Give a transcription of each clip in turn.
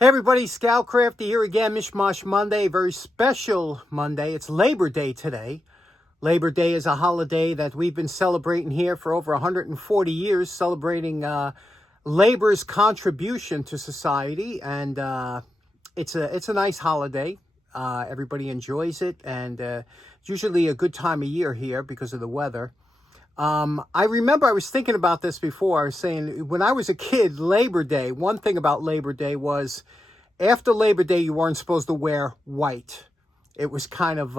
Hey everybody, Scoutcrafty here again, Mishmash Monday, very special Monday. It's Labor Day today. Labor Day is a holiday that we've been celebrating here for over 140 years, celebrating labor's contribution to society, and it's a nice holiday. Everybody enjoys it, and it's usually a good time of year here because of the weather. I remember I was thinking about this before. I was saying when I was a kid, Labor Day, one thing about Labor Day was after Labor Day, you weren't supposed to wear white. It was kind of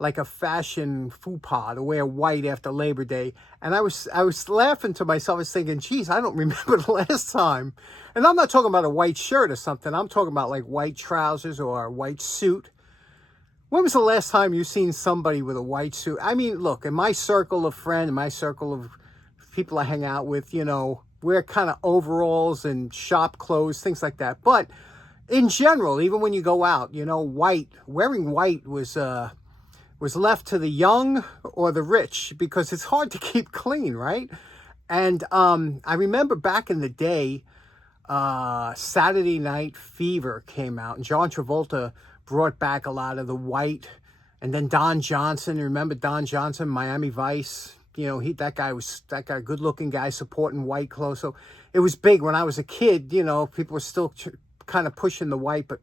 like a fashion faux pas to wear white after Labor Day. And I was laughing to myself. I was thinking, geez, I don't remember the last time. And I'm not talking about a white shirt or something. I'm talking about like white trousers or a white suit. When was the last time you seen somebody with a white suit? I mean, look, in my circle of friends, in my circle of people I hang out with, you know, wear kind of overalls and shop clothes, things like that. But in general, even when you go out, you know, wearing white was left to the young or the rich because it's hard to keep clean, right? And I remember back in the day, Saturday Night Fever came out, and John Travolta brought back a lot of the white. And then Don Johnson, remember Don Johnson, Miami Vice? You know, that guy, good looking guy supporting white clothes. So it was big when I was a kid. You know, people were still kind of pushing the white, but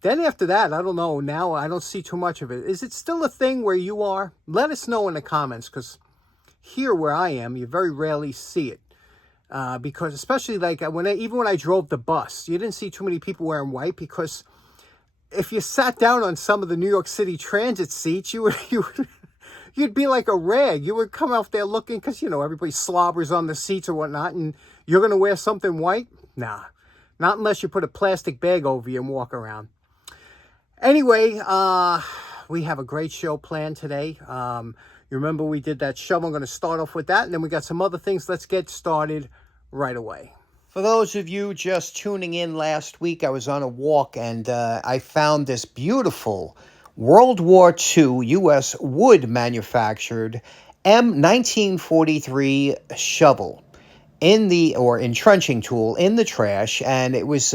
then after that, I don't know. Now I don't see too much of it. Is it still a thing where you are? Let us know in the comments, because here where I am, you very rarely see it. Because especially like even when I drove the bus, you didn't see too many people wearing white, because if you sat down on some of the New York City transit seats, you'd be like a rag. You would come out there looking, because, you know, everybody slobbers on the seats or whatnot, and you're going to wear something white? Nah, not unless you put a plastic bag over you and walk around. Anyway, we have a great show planned today. You remember we did that show. I'm going to start off with that, and then we got some other things. Let's get started right away. For those of you just tuning in last week, I was on a walk, and I found this beautiful World War II U.S. wood manufactured M1943 shovel entrenching tool in the trash, and it was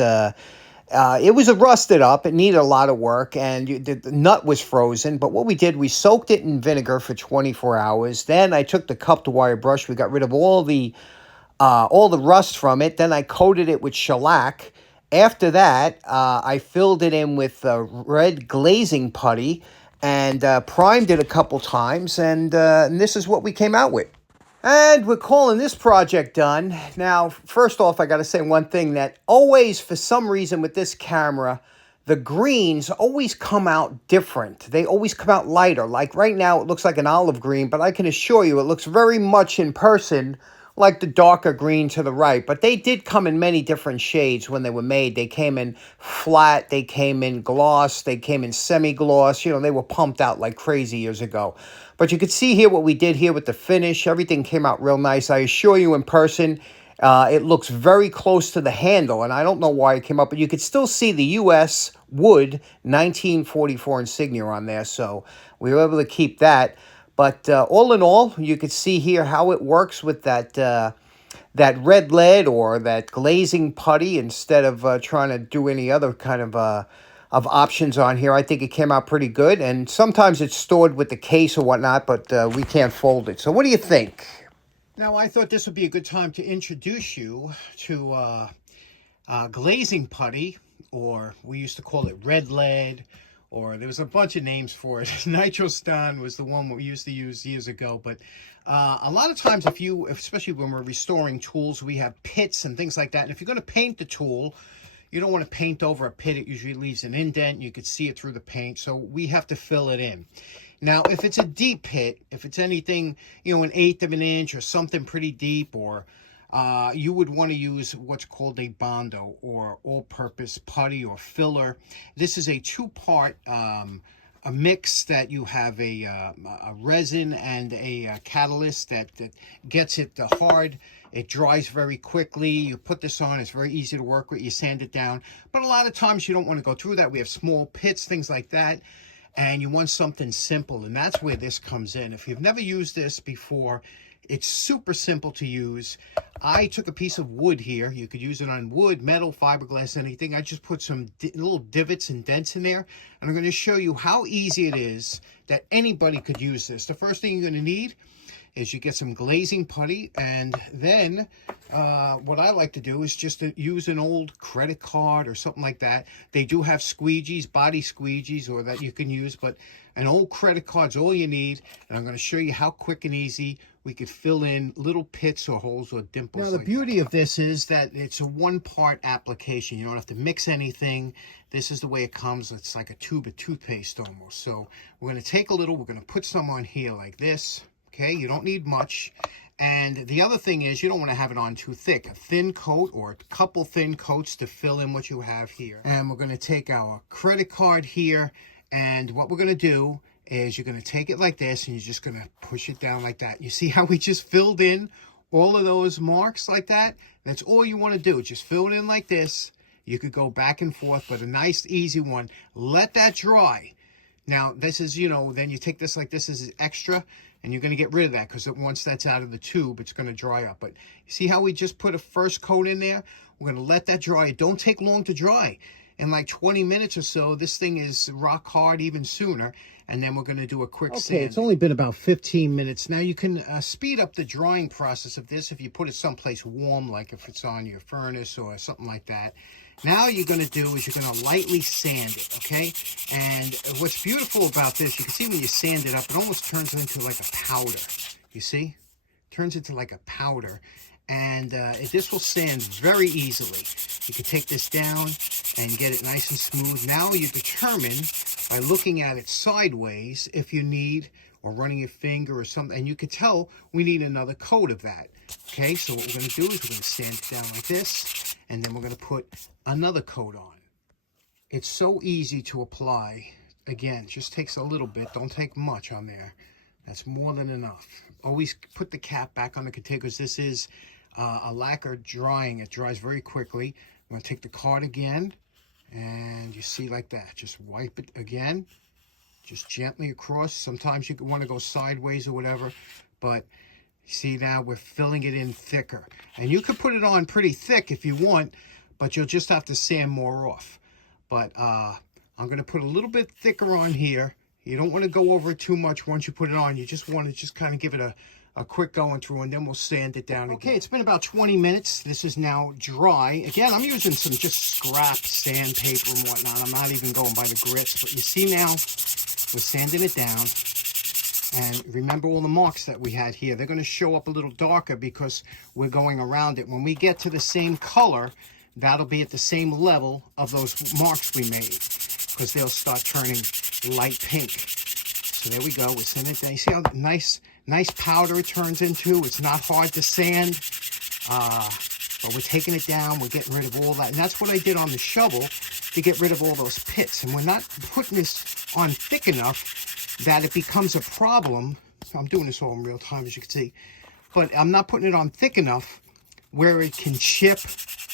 rusted up. It needed a lot of work, and the nut was frozen. But what we did, we soaked it in vinegar for 24 hours. Then I took the cup to wire brush. We got rid of all the rust from it. Then I coated it with shellac. After that, I filled it in with red glazing putty and primed it a couple times. And this is what we came out with. And we're calling this project done. Now, first off, I got to say one thing, that always, for some reason with this camera, the greens always come out different. They always come out lighter. Like right now, it looks like an olive green, but I can assure you it looks very much in person like the darker green to the right. But they did come in many different shades when they were made. They came in flat, they came in gloss, they came in semi-gloss. You know, they were pumped out like crazy years ago. But you could see here what we did here with the finish. Everything came out real nice. I assure you in person, it looks very close to the handle. And I don't know why it came up, but you could still see the U.S. wood 1944 insignia on there. So we were able to keep that. But all in all, you could see here how it works with that red lead or that glazing putty instead of trying to do any other kind of options on here. I think it came out pretty good. And sometimes it's stored with the case or whatnot, but we can't fold it. So what do you think? Now, I thought this would be a good time to introduce you to glazing putty, or we used to call it red lead, or there was a bunch of names for it. Nitrostan was the one we used to use years ago. But a lot of times, especially when we're restoring tools, we have pits and things like that. And if you're going to paint the tool, you don't want to paint over a pit. It usually leaves an indent. You could see it through the paint. So we have to fill it in. Now, if it's a deep pit, if it's anything, you know, 1/8 of an inch or something pretty deep, or you would want to use what's called a bondo, or all-purpose putty or filler. This is a two-part a mix that you have a resin and a catalyst that gets it hard. It dries very quickly. You put this on, it's very easy to work with. You sand it down. But a lot of times you don't want to go through that. We have small pits, things like that. And you want something simple. And that's where this comes in. If you've never used this before, It's super simple to use. I took a piece of wood here. You could use it on wood, metal, fiberglass, anything. I just put some little divots and dents in there. And I'm going to show you how easy it is that anybody could use this. The first thing you're going to need is you get some glazing putty, and then what I like to do is just to use an old credit card or something like that. They do have squeegees, body squeegees, or that you can use, but an old credit card's all you need. And I'm going to show you how quick and easy we could fill in little pits or holes or dimples. Now, the beauty of this is that it's a one-part application. You don't have to mix anything. This is the way it comes. It's like a tube of toothpaste almost. So we're going to take a little, we're going to put some on here like this. Okay, you don't need much. And the other thing is you don't want to have it on too thick. A thin coat or a couple thin coats to fill in what you have here. And we're going to take our credit card here. And what we're going to do is you're going to take it like this and you're just going to push it down like that. You see how we just filled in all of those marks like that? That's all you want to do. Just fill it in like this. You could go back and forth, but a nice easy one. Let that dry. Now, this is, you know, then you take this like this is extra, and you're going to get rid of that because once that's out of the tube, it's going to dry up. But you see how we just put a first coat in there? We're going to let that dry. It don't take long to dry. In like 20 minutes or so, this thing is rock hard, even sooner. And then we're going to do a quick sand. Okay, it's only been about 15 minutes. Now, you can speed up the drying process of this if you put it someplace warm, like if it's on your furnace or something like that. Now, you're going to do is you're going to lightly sand it, okay? And what's beautiful about this, you can see when you sand it up, it almost turns into like a powder. You see? Turns into like a powder. And this will sand very easily. You can take this down and get it nice and smooth. Now you determine by looking at it sideways if you need, or running your finger or something, and you can tell we need another coat of that. Okay, so what we're going to do is we're going to sand it down like this, and then we're going to put another coat on. It's so easy to apply. Again, just takes a little bit. Don't take much on there. That's more than enough. Always put the cap back on the container because this is a lacquer drying. It dries very quickly. I'm going to take the card again, and you see like that. Just wipe it again. Just gently across. Sometimes you want to go sideways or whatever, but see now we're filling it in thicker. And you could put it on pretty thick if you want, but you'll just have to sand more off. But I'm going to put a little bit thicker on here. You don't want to go over it too much once you put it on. You just want to just kind of give it a quick going through, and then we'll sand it down again. Okay, it's been about 20 minutes. This is now dry. Again, I'm using some just scrap sandpaper and whatnot. I'm not even going by the grits, but you see now we're sanding it down. And remember all the marks that we had here. They're going to show up a little darker because we're going around it. When we get to the same color, that'll be at the same level of those marks we made, because they'll start turning light pink. So there we go. We're sanding it down. You see how nice powder it turns into? It's not hard to sand. But we're taking it down. We're getting rid of all that. And that's what I did on the shovel to get rid of all those pits. And we're not putting this on thick enough that it becomes a problem. I'm doing this all in real time, as you can see. But I'm not putting it on thick enough where it can chip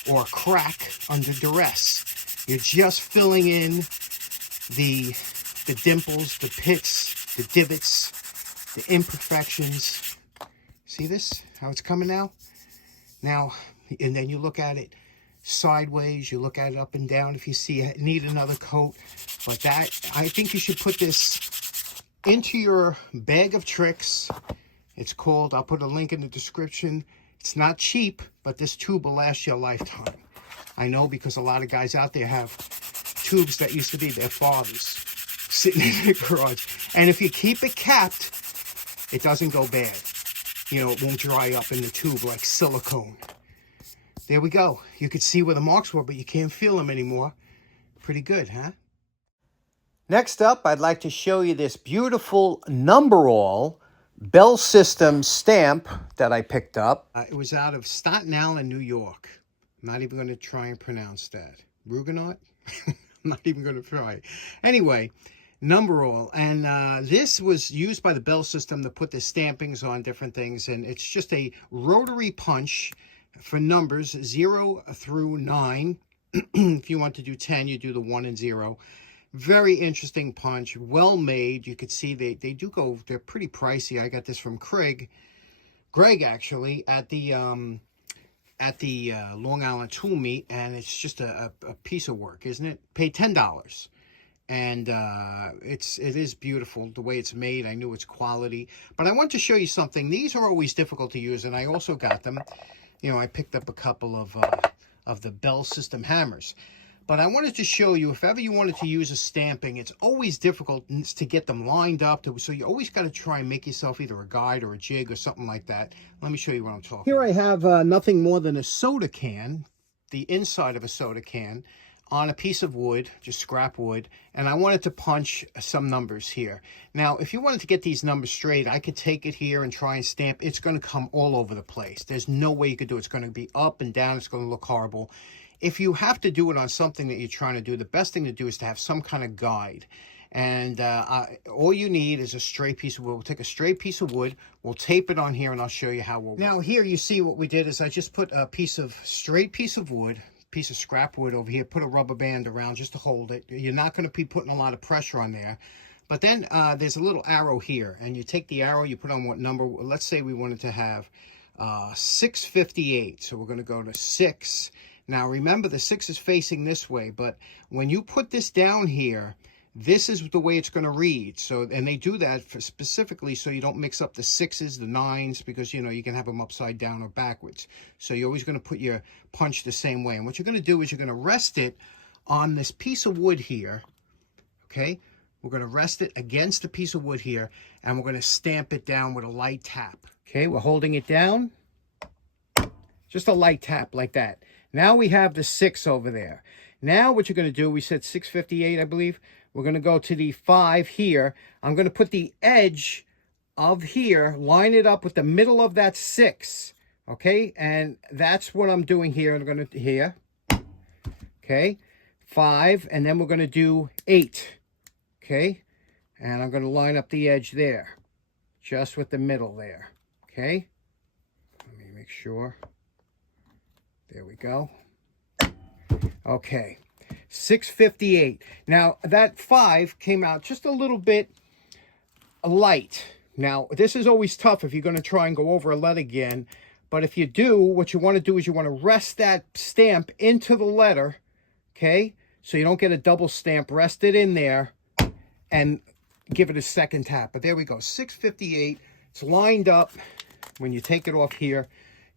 or crack under duress. You're just filling in the dimples, the pits, the divots, the imperfections. See this? How it's coming now? Now, and then you look at it sideways, you look at it up and down if you see it need another coat. But that, I think you should put this into your bag of tricks. It's called, I'll put a link in the description. It's not cheap, but this tube will last you a lifetime. I know, because a lot of guys out there have tubes that used to be their father's sitting in the garage. And if you keep it capped, it doesn't go bad. You know, it won't dry up in the tube like silicone. There we go. You could see where the marks were, but you can't feel them anymore. Pretty good, huh? Next up, I'd like to show you this beautiful Numberall Bell System stamp that I picked up. It was out of Staten Island, New York. I'm not even going to try and pronounce that. Rugonaut? I'm not even going to try. Anyway, Numberall. And this was used by the Bell System to put the stampings on different things. And it's just a rotary punch for numbers 0 through 9. If you want to do 10, you do the 1 and 0. Very interesting punch, well made. You could see they do go, they're pretty pricey. I got this from Craig Greg actually at the Long Island Tool Meet, and it's just a piece of work, isn't it? Paid $10. And it is beautiful the way it's made. I knew it's quality, but I want to show you something. These are always difficult to use, and I also got them. You know, I picked up a couple of the Bell System hammers, but I wanted to show you, if ever you wanted to use a stamping, it's always difficult to get them lined up. So you always got to try and make yourself either a guide or a jig or something like that. Let me show you what I'm talking about. Here I have nothing more than a soda can, the inside of a soda can, on a piece of wood, just scrap wood, and I wanted to punch some numbers here. Now, if you wanted to get these numbers straight, I could take it here and try and stamp. It's going to come all over the place. There's no way you could do it. It's going to be up and down. It's going to look horrible. If you have to do it on something that you're trying to do, the best thing to do is to have some kind of guide. And all you need is a straight piece of wood. We'll take a straight piece of wood, we'll tape it on here, and I'll show you how we'll work. Now, here you see what we did is I just put a straight piece of wood, piece of scrap wood over here, put a rubber band around just to hold it. You're not going to be putting a lot of pressure on there. But then there's a little arrow here, and you take the arrow, you put on what number. Let's say we wanted to have 658. So we're going to go to 6. Now remember, the 6 is facing this way, but when you put this down here, this is the way it's going to read. So, and they do that specifically so you don't mix up the 6s, the 9s, because, you know, you can have them upside down or backwards. So you're always going to put your punch the same way. And what you're going to do is you're going to rest it on this piece of wood here, okay? We're going to rest it against the piece of wood here, and we're going to stamp it down with a light tap. Okay, we're holding it down. Just a light tap like that. Now we have the 6 over there. Now what you're going to do, we said 658, I believe. We're going to go to the 5 here. I'm going to put the edge of here, line it up with the middle of that 6. Okay, and that's what I'm doing here. I'm going to here. Okay, 5, and then we're going to do 8. Okay, and I'm going to line up the edge there, just with the middle there. Okay, let me make sure. There we go. Okay. 658. Now, that 5 came out just a little bit light. Now, this is always tough if you're going to try and go over a letter again. But if you do, what you want to do is you want to rest that stamp into the letter, okay? So you don't get a double stamp. Rest it in there and give it a second tap. But there we go, 658. It's lined up. When you take it off here,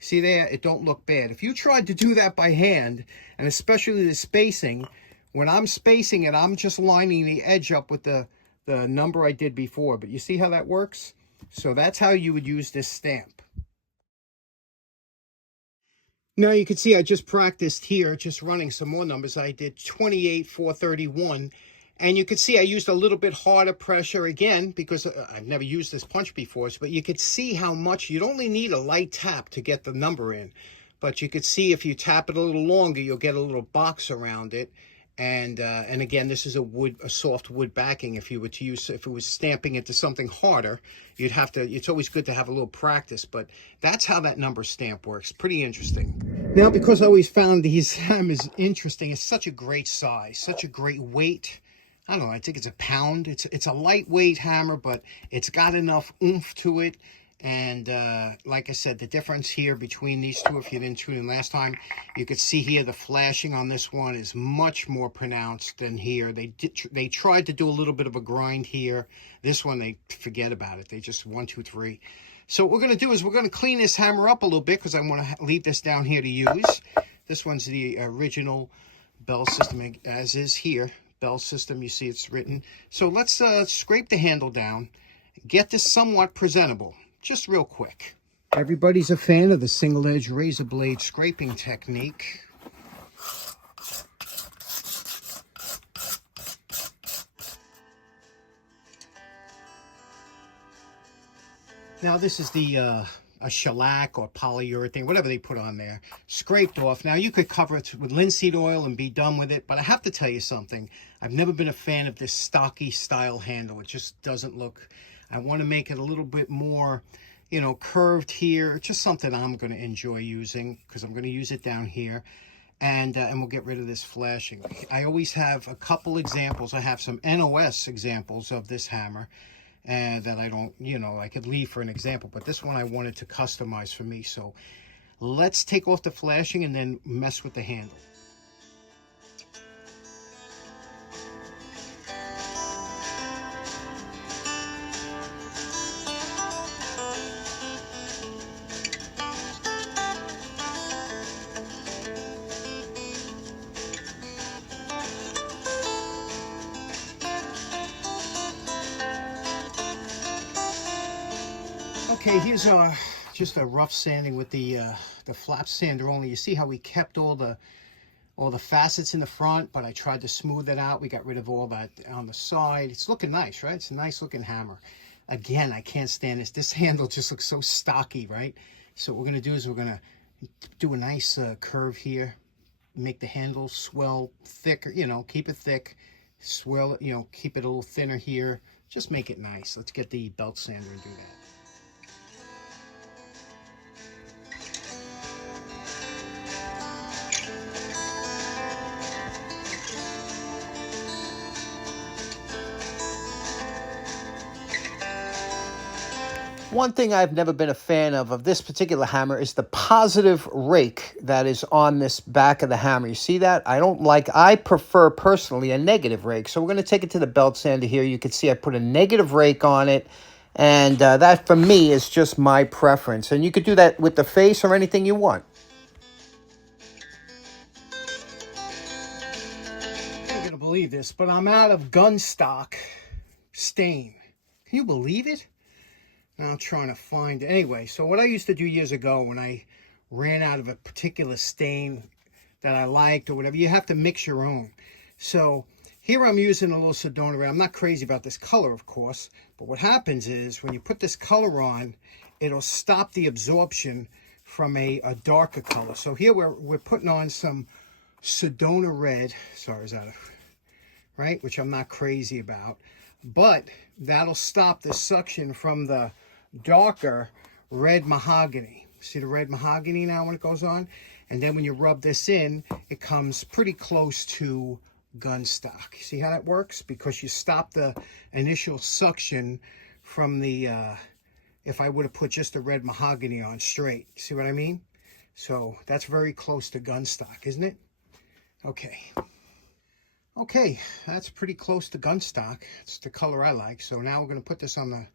see there, it don't look bad. If you tried to do that by hand, and especially the spacing, when I'm spacing it, I'm just lining the edge up with the number I did before. But you see how that works? So that's how you would use this stamp. Now you can see I just practiced here, just running some more numbers. I did 28, 431. And you can see I used a little bit harder pressure again because I've never used this punch before. But you could see how much, you'd only need a light tap to get the number in. But you could see if you tap it a little longer, you'll get a little box around it. And again, this is a soft wood backing. If you were to use, if it was stamping it to something harder, you'd have to, it's always good to have a little practice, but that's how that number stamp works. Pretty interesting. Now, because I always found these hammers interesting, it's such a great size, such a great weight. I don't know, I think it's a pound. It's a lightweight hammer, but it's got enough oomph to it. And like I said, the difference here between these two, if you didn't tune in last time, you could see here the flashing on this one is much more pronounced than here. They tried to do a little bit of a grind here. This one, they forget about it. They just 1, 2, 3. So what we're going to do is we're going to clean this hammer up a little bit because I want to leave this down here to use. This one's the original Bell System, as is here. Bell System, you see it's written. So let's scrape the handle down, get this somewhat presentable. Just real quick. Everybody's a fan of the single edge razor blade scraping technique. Now this is the a shellac or polyurethane, whatever they put on there, scraped off. Now you could cover it with linseed oil and be done with it, but I have to tell you something. I've never been a fan of this stocky style handle. It just doesn't look, I want to make it a little bit more, you know, curved here. It's just something I'm going to enjoy using because I'm going to use it down here. And we'll get rid of this flashing. I always have a couple examples. I have some NOS examples of this hammer. and that I don't, you know, I could leave for an example. But this one I wanted to customize for me. So let's take off the flashing and then mess with the handle. Okay, here's just a rough sanding with the flap sander only. You see how we kept all the facets in the front, but I tried to smooth it out. We got rid of all that on the side. It's looking nice, right? It's a nice looking hammer. Again, I can't stand this. This handle just looks so stocky, right? So what we're gonna do is we're gonna do a nice curve here, make the handle swell thicker, you know, keep it thick, swell, you know, keep it a little thinner here. Just make it nice. Let's get the belt sander and do that. One thing I've never been a fan of this particular hammer is the positive rake that is on this back of the hammer. You see that? I prefer personally a negative rake. So we're going to take it to the belt sander here. You can see I put a negative rake on it. And that for me is just my preference. And you could do that with the face or anything you want. I'm not going to believe this, but I'm out of gun stock stain. Can you believe it? Now I'm trying to find it. Anyway, so what I used to do years ago when I ran out of a particular stain that I liked or whatever, you have to mix your own. So here I'm using a little Sedona Red. I'm not crazy about this color, of course, but what happens is when you put this color on, it'll stop the absorption from a darker color. So here we're putting on some Sedona Red. Sorry, is that right? Which I'm not crazy about. But that'll stop the suction from the darker red mahogany. See the red mahogany now when it goes on? And then when you rub this in, it comes pretty close to gun stock. See how that works? Because you stop the initial suction from the, if I would have put just the red mahogany on straight. See what I mean? So that's very close to gun stock, isn't it? Okay, that's pretty close to gun stock. It's the color I like. So now we're going to put this on the,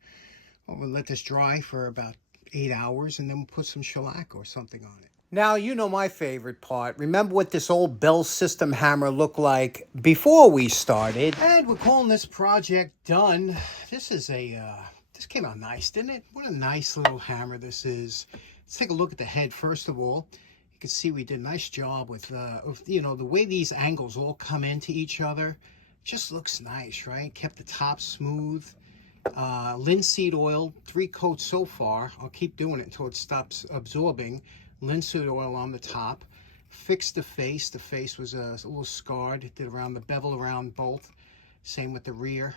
we'll let this dry for about 8 hours, and then we'll put some shellac or something on it. Now, you know my favorite part. Remember what this old Bell System hammer looked like before we started? And we're calling this project done. This is this came out nice, didn't it? What a nice little hammer this is. Let's take a look at the head first of all. You can see we did a nice job with you know, the way these angles all come into each other. Just looks nice, right? Kept the top smooth. Linseed oil, 3 coats so far. I'll keep doing it until it stops absorbing. Linseed oil on the top. Fixed the face. The face was a little scarred. Did around the bevel around both. Same with the rear.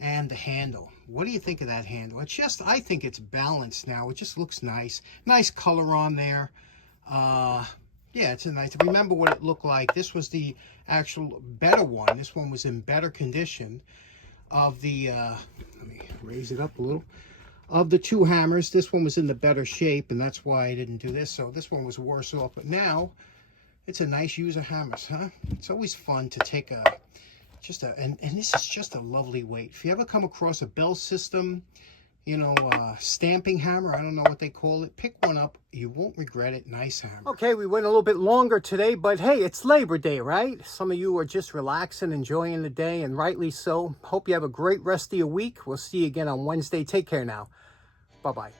And the handle. What do you think of that handle? It's just, I think it's balanced now. It just looks nice. Nice color on there. Yeah, it's a nice, remember what it looked like. This was the actual better one. This one was in better condition of the, let me raise it up a little. Of the 2 hammers, this one was in the better shape, and that's why I didn't do this. So this one was worse off, but now it's a nice use of hammers, huh? It's always fun to take and this is just a lovely weight. If you ever come across a Bell System, you know, stamping hammer, I don't know what they call it, pick one up. You won't regret it. Nice hammer. Okay, we went a little bit longer today, but hey, it's Labor Day, right? Some of you are just relaxing, enjoying the day, and rightly so. Hope you have a great rest of your week. We'll see you again on Wednesday. Take care now. Bye-bye.